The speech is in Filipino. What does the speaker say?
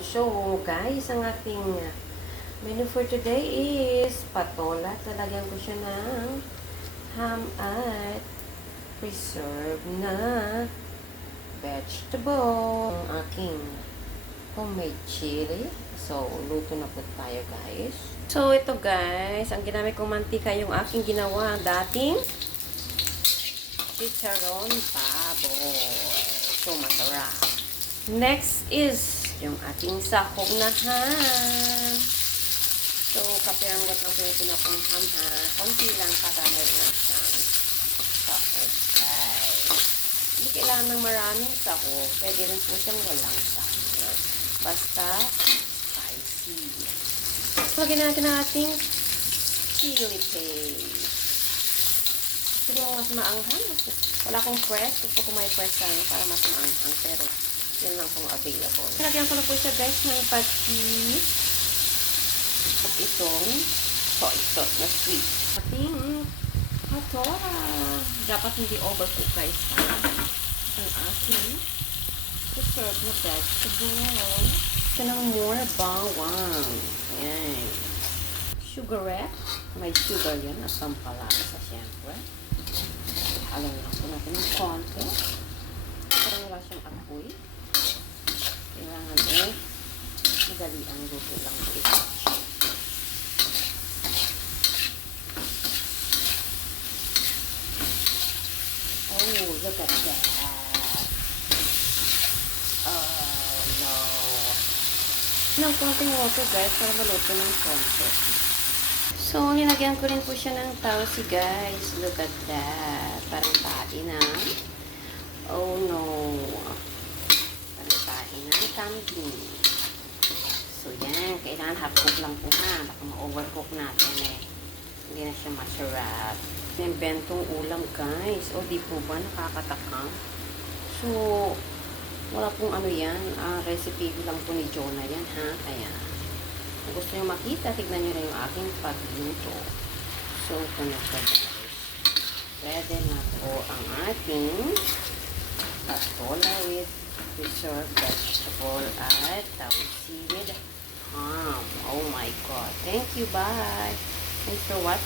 So, guys, ang ating menu for today is patola. Talagyan ko siya ng ham at preserved na vegetable. Ang aking homemade chili. So, luto na po tayo, guys. So, ito, guys, ang ginamit kong mantika yung aking ginawa dating chicharon baboy. So, masarap. Next is yung ating sahog na ham. So, kapiranggot lang po yung pinakong ham, ha. Konti lang para meron lang siyang sahog, guys. Hindi kailangan ng maraming sahog. Pwede rin po siyang walang sahog. Basta spicy. Lagyan natin ang ating chili paste. Gusto mo mas maanghang? Wala akong press. Gusto ko may press lang para mas maanghang. Pero, yun lang pong available. Lagyan ko na po siya, guys, ng patis. At itong soy sauce na sweet. Ating patola. Dapat hindi overcook, guys, ha? Ang ating preserved na vegetable. Ito ng more bawang. Ayan. Sugarette. May sugar yan at pampalasa, siyempre. Halong lang po natin ng konti. Parang wala siyang apoy. Kailangan madali ang luto lang ito. Oh, look at that. Oh, no. Ng konting water, guys, para maluto ng konti. So, nilagyan ko rin po siya ng tausi, guys. Look at that. Parang tae na. Oh, no. Parang tae na ng kambing. So, yan. Kailangan half-cook lang po, ha. Baka ma-overcook natin, eh. Hindi na siya masarap. Yung bentong ulam, guys. O, di po ba? Nakakatakam. So, wala pong ano yan. Recipe lang po ni Jonah yan, ha. Kaya, kung gusto nyo makita, tignan nyo na yung aking pagluto. So, ito na siya, guys. Ready na po ang ating patola with preserved vegetable at tausi with ham. Oh my God. Thank you. Bye. Thanks for watching.